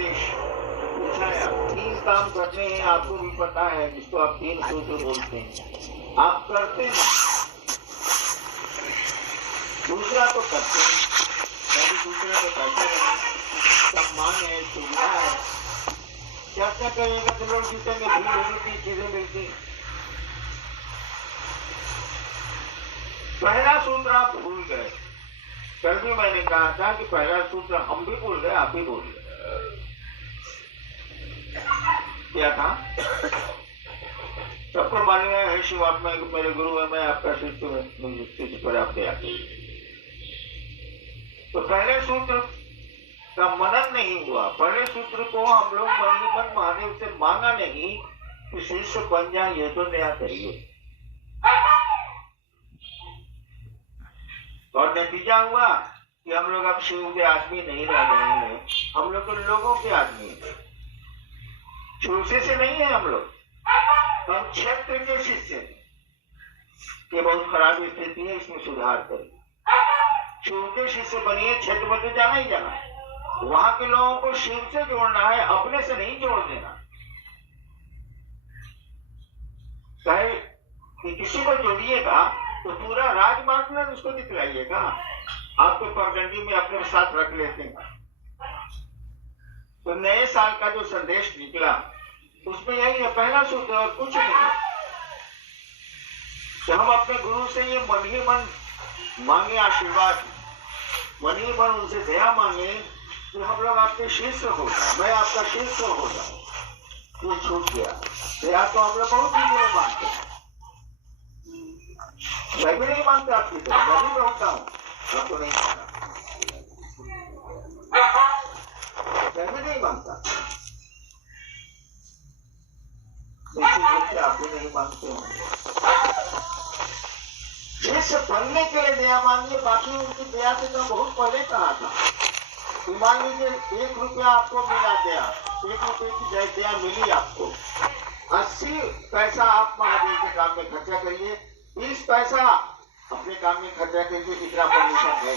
संदेश पूछाया। 3 काम करने हैं, आपको भी पता है, जिसको आप 3 सूत्र बोलते हैं, आप करते हैं। दूसरा तो करते हैं, दूसरे को करते हैं, सम्मान है, सुविधा है। क्या क्या करेगा तो लोग जीतेंगे, भूल चीजें मिलती। पहला सूत्र आप भूल गए। कल भी मैंने कहा था कि पहला सूत्र हम भी भूल गए, आप भी भूल गए। क्या था? सबको मालूम है शिवात्मा मेरे गुरु है, मैं आपका शिष्य हूँ, मुझे पर आप दया कीजिए। तो पहले सूत्र का मनन नहीं हुआ। पहले सूत्र को हम लोग मन महादेव से मांगा नहीं कि शिष्य बन जाए, ये तो दया करिए। और नतीजा हुआ कि हम लोग अब शिव के आदमी नहीं रह गए हैं, हम लोग तो लोगों के आदमी हैं। शिव से नहीं है हम लोग, हम क्षेत्र के शिष्य हैं। ये बहुत खराब स्थिति है, इसमें सुधार करिए। शिव के शिष्य बनिए, क्षेत्र में तो जाना ही जाना। वहां के लोगों को शिव से जोड़ना है, अपने से नहीं जोड़ देना। चाहे कि किसी को जोड़िएगा तो पूरा राजमार्ग में उसको दिखलाइएगा। आपके पगडंडी में अपने साथ रख लेते हैं। तो नए साल का जो संदेश निकला उसमें यही है, पहला सूत्र और कुछ नहीं है। तो हम अपने गुरु से ये मन ही मन मांगे आशीर्वाद, मन ही मन उनसे दया मांगे कि हम लोग आपके शिष्य हो जाए, मैं आपका शिष्य हो जाऊं। ये छूट गया। दया तो हम लोग बहुत चीजें मांगते हैं, मैं भी नहीं मांगता आपकी तरह, मैं भी कहता हूँ आपको नहीं मांगता, मैं भी नहीं मांगता, आपको नहीं मांगते हो। शिष्य बनने के लिए दया मांगिए, बाकी उनकी दया से तो बहुत पहले कहा था। मान लीजिए 1 रुपया आपको मिला दया, 1 रुपये की दया मिली आपको, 80 पैसा आप महादेव के काम में खर्चा करिए, 20 पैसा अपने काम में खर्चा करिए, इतना परमिशन है।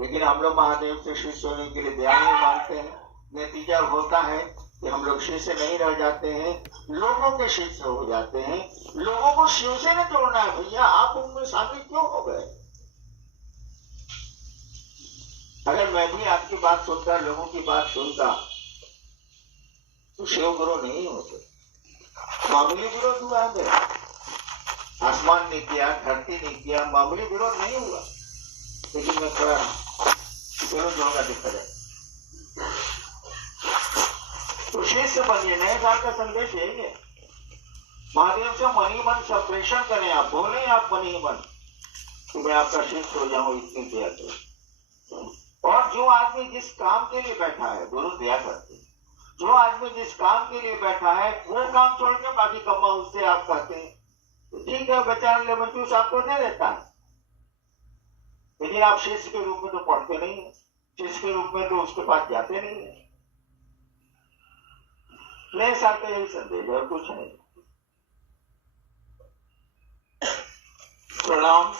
लेकिन हम लोग महादेव से शिष्य होने के लिए दया नहीं मांगते हैं। नतीजा होता है कि हम लोग शिष्य नहीं रह जाते हैं, लोगों के शिष्य हो जाते हैं। लोगों को शिव से नहीं जोड़ना है भैया, आप उनमें शामिल क्यों हो गए? अगर मैं भी आपकी बात सुनता, लोगों की बात सुनता, तो शिव गुरु नहीं होते, मामूली विरोध हुआ है। आसमान ने किया, धरती ने किया, मामूली विरोध नहीं हुआ। लेकिन मैं थोड़ा विरोध होगा, दिखा जाए। तो शिष्य बनिए, नए साल का संदेश यही है। महादेव से मन ही मन संप्रेषण करें, आप बोले आप मन ही मन कि मैं आपका शिष्य हो जाऊं, इतनी दया करें। और जो आदमी जिस काम के लिए बैठा है, गुरु दया करते हैं। जो आदमी जिस काम के लिए बैठा है वो काम छोड़ के बाकी कमा उससे आप कहते हैं, तो ठीक है, बेचारा लेमन जूस आपको दे देता है। लेकिन आप शिष्य के रूप में तो पढ़ते नहीं है, शिष्य के रूप में तो उसके पास जाते नहीं है। नए साल का यही संदेश है, कुछ नहीं। प्रणाम।